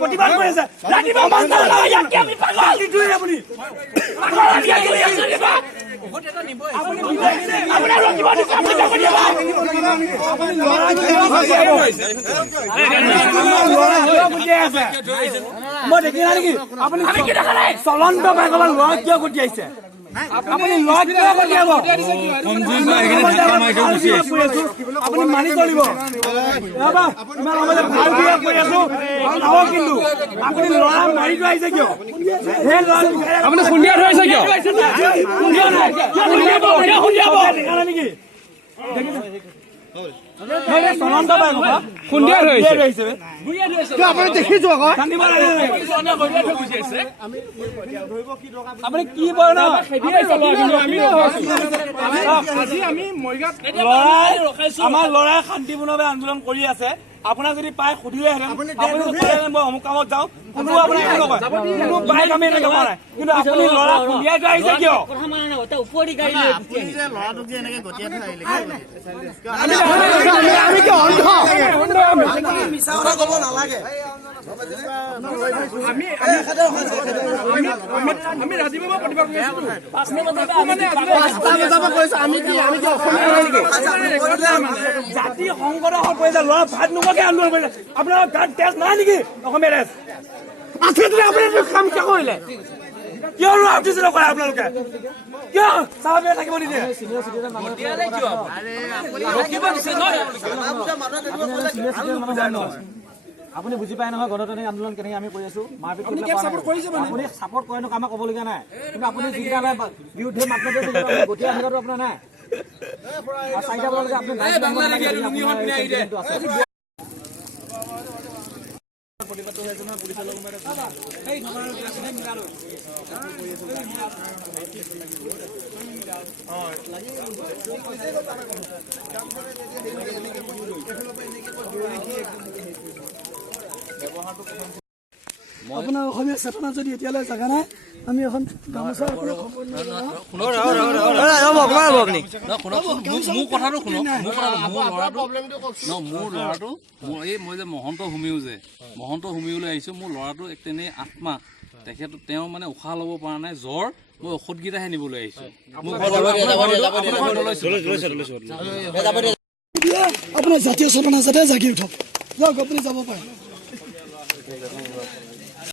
প্ৰতিবাদ কৰিছে ৰাতিপুৱা মাছ ইয়াত আমি পাগল দিটোৱে আপুনি মই দেখি নাই নেকি আপুনি চলন্ত পাগলৰ ল'ৰা কিয় গঠিয়াইছে আপুনি লগ কিয় গঠিয়াব আপুনি মানি চলিব ইমান সময়তে ভাল বিয়া কৰি আছো কিন্তু আপুনি ল'ৰা মাৰি থৈ আহিছে কিয় সেই ল'ৰা আপুনি খুন্দিয়া থৈ আহিছে কিয় নেকি চলন্ত খুন্দিয়া থৈ আপুনি দেখিছো আকৌ আপুনি কি আমাৰ ল'ৰাই শান্তিপূৰ্ণভাৱে আন্দোলন কৰি আছে আপোনাক যদি পাই সুধিলেহেঁতেন আপুনি মই অমুক কামত যাওঁ কোনো আপোনাক একো নকয় কোনো বাইক আমি এনেকে কৰা নাই কিন্তু আপুনি ল'ৰা খুন্দিয়াই থৈ আহিছে কিয় আমি কিয় অন্ধ মিছা কথা ক'ব নালাগে আমি ৰাতিপুৱা প্ৰতিবাদ জাতি সংগঠন কৰিছে ল'ৰা ভাত নোখোৱাকে আন্দোলন কৰিলে আপোনাৰ গাত তেজ নাই নেকি অসমীয়া তেজ আছে যদি আপুনি কাম কিয় কৰিলে কিয় ল'ৰা উঠিছে নকৰে আপোনালোকে কিয় চাহাবে থাকিব নিদিয়ে আপুনি বুজি পায় নহয় গণতান্ত্ৰিক আন্দোলন কেনেকৈ আমি কৰি আছো মাৰপিট আপুনি চাপৰ্ট কৰে নক আমাক ক'বলগীয়া নাই কিন্তু আপুনি যিকেইটা বিৰুদ্ধে মাত গঠিয়া ভেদাটো আপোনাৰ নাই চাৰিটা বজালৈকে আপুনি প্ৰতিবাদটো হৈ আছে নহয় পুলিচৰ লগত আপোনাৰ অসমীয়া চেতনা যদি এতিয়ালৈ জাগা নাই আমি এখন গামোচা মোৰ ল'ৰাটো মই যে মহন্ত হুমিওলৈ আহিছো মোৰ ল'ৰাটো এক তেনে আত্মা তেখেত তেওঁ মানে উশাহ ল'ব পৰা নাই জ্বৰ মই ঔষধকেইটাহে নিবলৈ আহিছো আপোনাৰ জাতীয় চেতনা যাতে জাগি উঠক যাওক আপুনি যাব পাৰে